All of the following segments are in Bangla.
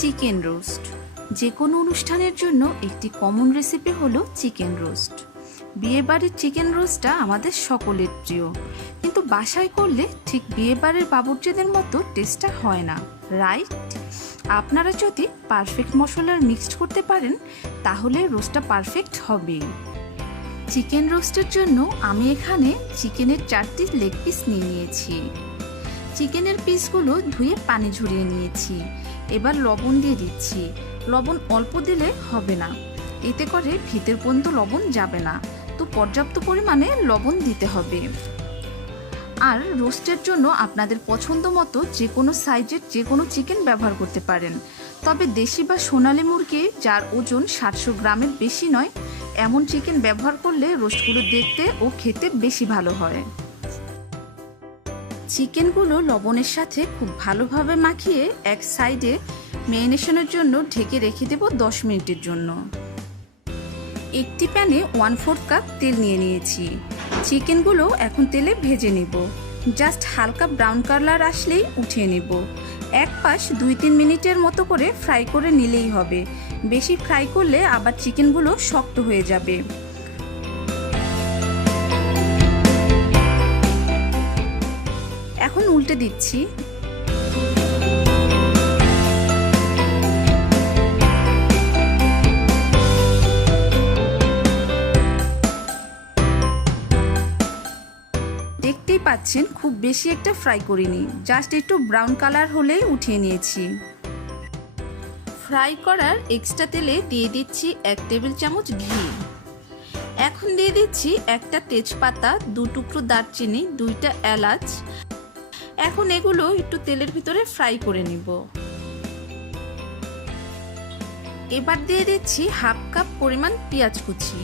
চিকেন রোস্ট যে কোনো অনুষ্ঠানের জন্য একটি কমন রেসিপি হলো চিকেন রোস্ট। বিয়ে বাড়ির চিকেন রোস্টটা আমাদের সকলের প্রিয়, কিন্তু বাসায় করলে ঠিক বিয়ে বাড়ির বাবুর্চিদের মতো টেস্টটা হয় না, রাইট? আপনারা যদি পারফেক্ট মশলার মিক্সড করতে পারেন তাহলে রোস্টটা পারফেক্ট হবেই। চিকেন রোস্টের জন্য আমি এখানে চিকেনের 4টি লেগ পিস নিয়ে নিয়েছি। চিকেনের পিসগুলো ধুয়ে পানি ঝরিয়ে নিয়েছি। এবার লবণ দিয়ে দিচ্ছি। লবণ অল্প দিলে হবে না, এতে করে ভিতর পর্যন্ত লবণ যাবে না, তো পর্যাপ্ত পরিমাণে লবণ দিতে হবে। আর রোস্টের জন্য আপনাদের পছন্দ মতো যে কোনো সাইজের যে কোনো চিকেন ব্যবহার করতে পারেন, তবে দেশি বা সোনালী মুরগি যার ওজন 700 গ্রামের বেশি নয় এমন চিকেন ব্যবহার করলে রোস্টগুলো দেখতে ও খেতে বেশি ভালো হয়। চিকেনগুলো লবণের সাথে খুব ভালোভাবে মাখিয়ে এক সাইডে ম্যারিনেশনের জন্য ঢেকে রেখে দেব 10 মিনিটের জন্য। একটি প্যানে 1/4 কাপ তেল নিয়ে নিয়েছি। চিকেনগুলো এখন তেলে ভেজে নিব। জাস্ট হালকা ব্রাউন কালার আসলেই উঠিয়ে নেব। এক পাশ 2-3 মিনিটের মতো করে ফ্রাই করে নিলেই হবে, বেশি ফ্রাই করলে আবার চিকেনগুলো শক্ত হয়ে যাবে। এখন উল্টে দিচ্ছি। দেখতেই পাচ্ছেন খুব বেশি একটা ফ্রাই করিনি, জাস্ট একটু ব্রাউন কালার হলেই উঠিয়ে নিয়েছি। ফ্রাই করার এক্সট্রা তেলে দিয়ে দিচ্ছি 1 টেবিল চামচ ঘি। এখন দিয়ে দিচ্ছি একটা তেজপাতা, 2 টুকরো দারচিনি, 2টা এলাচ। এখন এগুলো একটু তেলের ভিতরে ফ্রাই করে নিব। এবার দিয়ে দিচ্ছি 1/2 কাপ পরিমাণ পেঁয়াজ কুচি।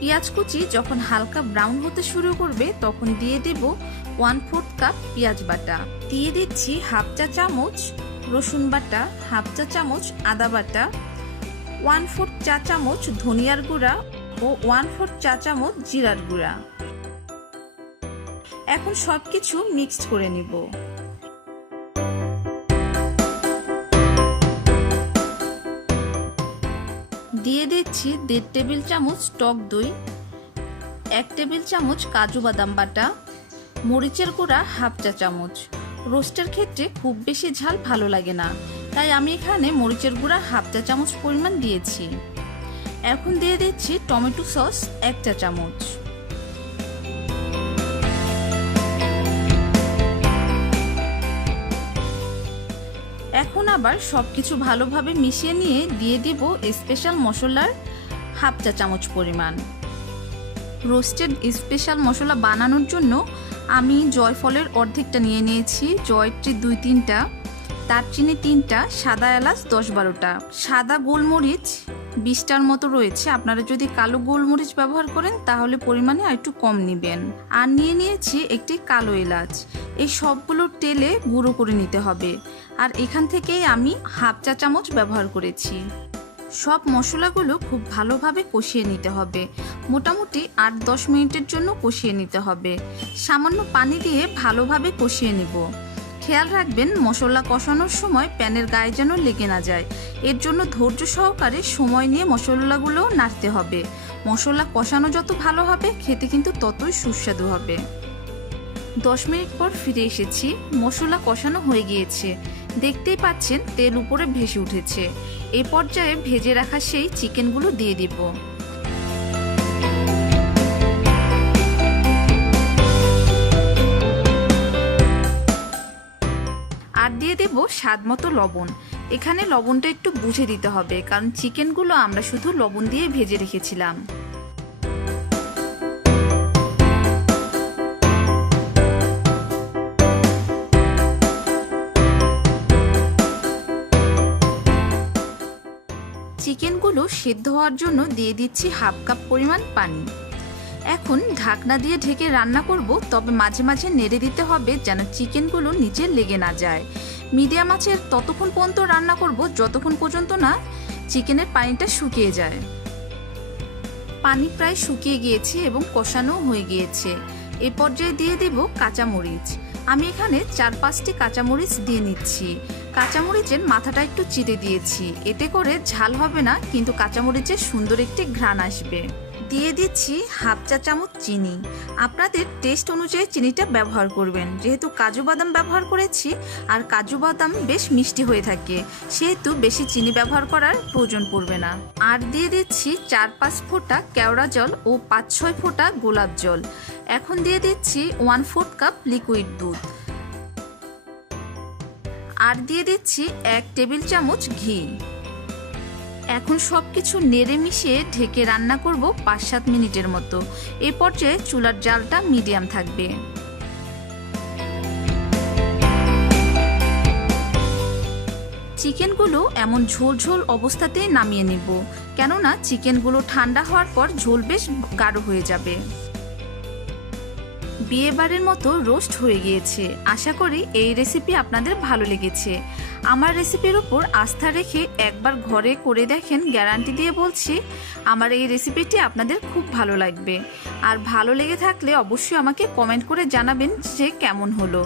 পেঁয়াজ কুচি যখন হালকা ব্রাউন হতে শুরু করবে তখন দিয়ে দেব 1/4 কাপ পেঁয়াজ বাটা। দিয়ে দিচ্ছি 1/2 চা চামচ রসুন বাটা, 1/2 চা চামচ আদা বাটা, 1/4 চা চামচ ধনিয়ার গুঁড়া ও 1/4 চা চামচ জিরার গুঁড়া। এখন সবকিছু মিক্সড করে নিব। দিয়ে দিচ্ছি 1.5 টেবিল চামচ টক দই, 1 টেবিল চামচ কাজু বাদাম বাটা, মরিচের গুঁড়া 1/2 চা চামচ। রোস্টের ক্ষেত্রে খুব বেশি ঝাল ভালো লাগে না, তাই আমি এখানে মরিচের গুঁড়া 1/2 চা চামচ পরিমাণ দিয়েছি। এখন দিয়ে দিচ্ছি টমেটো সস 1 চা চামচ। এখন আবার সবকিছু ভালোভাবে মিশিয়ে নিয়ে দিয়ে দিব স্পেশাল মশলার 1/2 চা চামচ পরিমাণ। রোস্টেড স্পেশাল মশলা বানানোর জন্য আমি জয়ফলের অর্ধেকটা নিয়ে নিয়েছি, জয়ত্রী 2-3টা, দারচিনি 3টা, সাদা এলাচ 10-12টা, সাদা গোলমরিচ 20টার মতো রয়েছে। আপনারা যদি কালো গোলমরিচ ব্যবহার করেন তাহলে পরিমাণে একটু কম নেবেন। আর নিয়ে নিয়েছি একটি কালো এলাচ। এই সবগুলো তেলে গুঁড়ো করে নিতে হবে, আর এখান থেকেই আমি 1/2 চা চামচ ব্যবহার করেছি। সব মশলাগুলো খুব ভালোভাবে কষিয়ে নিতে হবে, মোটামুটি 8-10 মিনিটের জন্য কষিয়ে নিতে হবে। সামান্য পানি দিয়ে ভালোভাবে কষিয়ে নিব। খেয়াল রাখবেন মশলা কষানোর সময় প্যানের গায়ে যেন লেগে না যায়, এর জন্য ধৈর্য সহকারে সময় নিয়ে মশলাগুলো নাড়তে হবে। মশলা কষানো যত ভালো হবে খেতে কিন্তু ততই সুস্বাদু হবে। 10 মিনিট পর ফিরে এসেছি। মশলা কষানো হয়ে গিয়েছে, দেখতেই পাচ্ছেন তেল উপরে ভেসে উঠেছে। এই পর্যায়ে ভেজে রাখা সেই চিকেনগুলো দিয়ে দিব। আর দিয়ে দেব স্বাদ মতো লবণ। এখানে লবণটা একটু বুঝে দিতে হবে, কারণ চিকেনগুলো আমরা শুধু লবণ দিয়ে ভেজে রেখেছিলাম। চিকেনগুলো সেদ্ধ হওয়ার জন্য দিয়ে দিচ্ছি 1/2 কাপ পরিমাণ পানি। এখন ঢাকনা দিয়ে ঢেকে রান্না করব, তবে মাঝে মাঝে নেড়ে দিতে হবে যেন চিকেনগুলো নিচে লেগে না যায়। মিডিয়াম আঁচের ততক্ষণ পর্যন্ত রান্না করব যতক্ষণ পর্যন্ত না চিকেনের পানিটা শুকিয়ে যায়। পানি প্রায় শুকিয়ে গিয়েছে এবং কষানো হয়ে গিয়েছে। এই পর্যায়ে দিয়ে দেব কাঁচামরিচ। আমি এখানে 4-5টি কাঁচামরিচ দিয়ে নিচ্ছি। কাঁচামরিচের মাথাটা একটু চিড়ে দিয়েছি, এতে করে ঝাল হবে না, কিন্তু কাঁচামরিচের সুন্দর একটি ঘ্রাণ আসবে। দিয়ে দিচ্ছি 1/2 চা চামচ চিনি। আপনাদের টেস্ট অনুযায়ী চিনিটা ব্যবহার করবেন, যেহেতু কাজু বাদাম ব্যবহার করেছি আর কাজু বাদাম বেশ মিষ্টি হয়ে থাকে, সেহেতু বেশি চিনি ব্যবহার করার প্রয়োজন পড়বে না। আর দিয়ে দিচ্ছি 4-5 ফোঁটা কেওড়া জল ও 5-6 ফোঁটা গোলাপ জল। এখন দিয়ে দিচ্ছি 1/4 কাপ লিকুইড দুধ। আর দিয়ে দিচ্ছি 1 টেবিল চামচ ঘি। এখন সব কিছু নেড়ে মিশিয়ে ঢেকে রান্না করব 5-7 মিনিটের মতো। এই পর্যায়ে চুলার জালটা মিডিয়াম থাকবে। চিকেনগুলো এমন ঝোল ঝোল অবস্থাতেই নামিয়ে নিব, কেননা চিকেনগুলো ঠান্ডা হওয়ার পর ঝোল বেশ গাঢ় হয়ে যাবে। বিয়েবারের মতো রোস্ট হয়ে গিয়েছে। আশা করি এই রেসিপি আপনাদের ভালো লেগেছে। আমার রেসিপির উপর আস্থা রেখে একবার ঘরে করে দেখেন, গ্যারান্টি দিয়ে বলছি আমার এই রেসিপিটি আপনাদের খুব ভালো লাগবে। আর ভালো লেগে থাকলে অবশ্যই আমাকে কমেন্ট করে জানাবেন যে কেমন হলো।